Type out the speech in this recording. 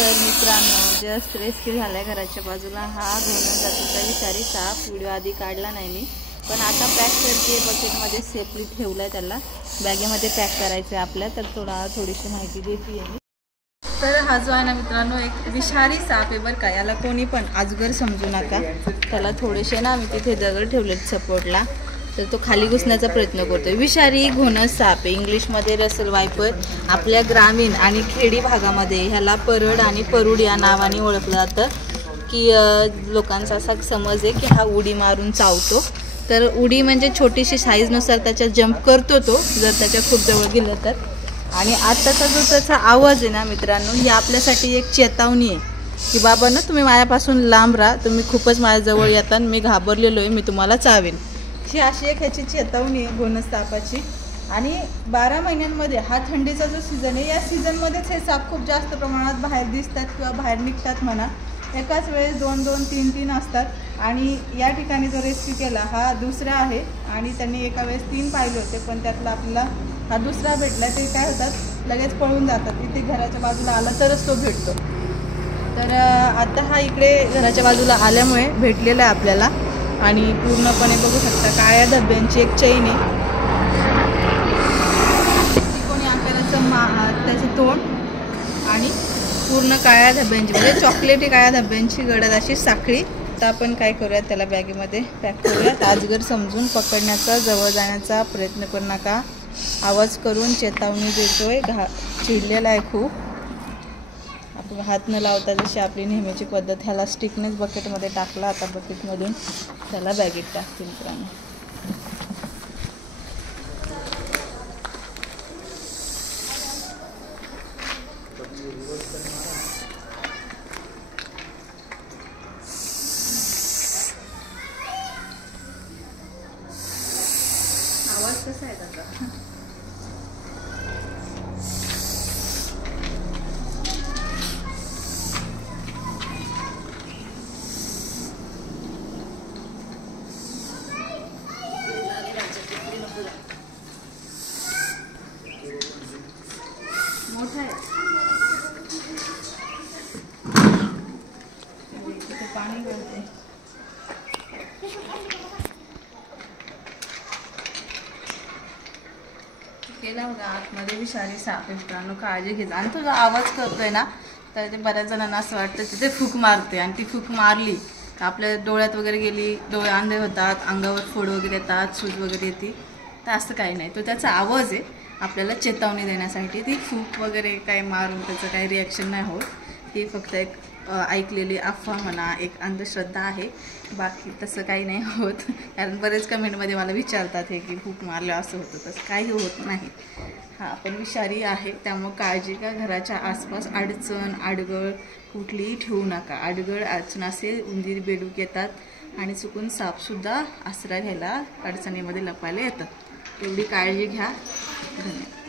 तर मित्रांनो just rescue झालाय घराच्या बाजूला हा घोणस जातीचा विषारी साप। व्हिडिओ आधी काढला नाही मी, पण आता पॅक करते बकेटमध्ये सेफली ठेवलाय, त्याला बॅगेमध्ये पॅक करायचं आहे आपल्या। तर थोडीशी माहिती देते आहे मी। तर हा जो आहे ना मित्रांनो एक विषारी साप आहे बरं का, याला कोणी पण अजगर समजू नका। त्याला थोडेसे ना आम्ही तिथे दगड ठेवलेत सपोर्टला, तर तो खाली घुसण्याचा प्रयत्न करतोय। विषारी घोणस साप आहे, इंग्लिशमध्ये रसेल वायपर। आपल्या ग्रामीण आणि खेडी भागामध्ये ह्याला परड आणि परुड या नावाने ओळखलं जातं। की लोकांचा असा समज आहे की हा उडी मारून चावतो। तर उडी म्हणजे छोटीशी साईजनुसार त्याच्या जंप करतो तो, जर त्याच्या खूप जवळ गेलं तर। आणि आताचा जो त्याचा आवाज आहे ना मित्रांनो, ही आपल्यासाठी एक चेतावणी आहे की बाबा ना तुम्ही माझ्यापासून लांब राहा, तुम्ही खूपच माझ्याजवळ येता, मी घाबरलेलो आहे, मी तुम्हाला चावेन। ही अशी एक ह्याची चेतावणी आहे घोणस सापाची। आणि 12 महिन्यांमध्ये हा थंडीचा जो सीझन आहे, या सीझनमध्येच हे साप खूप जास्त प्रमाणात बाहेर दिसतात किंवा बाहेर निघतात म्हणा। एकाच वेळेस 2-2, 3-3 असतात। आणि या ठिकाणी जो रेस्क्यू केला हा दुसरा आहे, आणि त्यांनी एका वेळेस 3 पाहिले होते, पण त्यातला आपल्याला हा दुसरा भेटला। ते काय होतात, लगेच पळून जातात, इथे घराच्या बाजूला आला तरच तो भेटतो। तर आता हा इकडे घराच्या बाजूला आल्यामुळे भेटलेला आहे आपल्याला। आणि पूर्णपणे बघू शकता काळ्या धब्ब्यांची एक चैन आहे, त्रिकोणी आकाराचं त्याचं तोंड, आणि पूर्ण काळ्या धब्ब्यांची म्हणजे चॉकलेटी काळ्या धब्ब्यांची गडद अशी साखळी। आता आपण काय करूयात, त्याला बॅगेमध्ये पॅक करूयात। अजगर समजून पकडण्याचा, जवळ जाण्याचा प्रयत्न करू नका, आवाज करून चेतावणी देतोय। चिडलेला आहे खूप। आपण हात न लावता जशी आपली नेहमीची पद्धत, ह्याला स्टिकनेच बकेटमध्ये टाकला। आता बकेटमधून त्याला बॅगेत टाकते मित्रांनो। आवाज कसा आहे त्याचा? मोठा आहे, तिथे पाणी गळते। केला बघा, आतमध्ये विषारी साप मित्रांनो, काळजी घ्या। आणि तो जो आवाज करतोय ना, तर ते बऱ्याच जणांना असं वाटतं तिथे फूक मारते, आणि ती फूक मारली तर आपल्या डोळ्यात वगैरे गेली, डोळे अंधे होतात, अंगावर फोड वगैरे येतात, सूज वगैरे येते। तर असं काही नाही, तो त्याचा आवाज आहे आपल्याला चेतावणी देण्यासाठी। ती फूक वगैरे काही मारून त्याचं काही रिॲक्शन नाही होत, ती फक्त एक ऐकलेली अफवा म्हणा, एक अंधश्रद्धा आहे, बाकी तसं काही नाही होत। कारण बरेच कमेंटमध्ये मला विचारतात हे की फूक मारलं असं होतं, तसं काही होत नाही। हा पण विषारी आहे, त्यामुळे काळजी घ्या। घराच्या आसपास अडचण अडगळ कुठलीही ठेवू नका। अडगळ अडचण असेल, उंदीर बेडूक येतात, आणि चुकून सापसुद्धा आसरा घ्यायला अडचणीमध्ये लपायला येतात। तेवढी काळजी घ्या। धन्यवाद।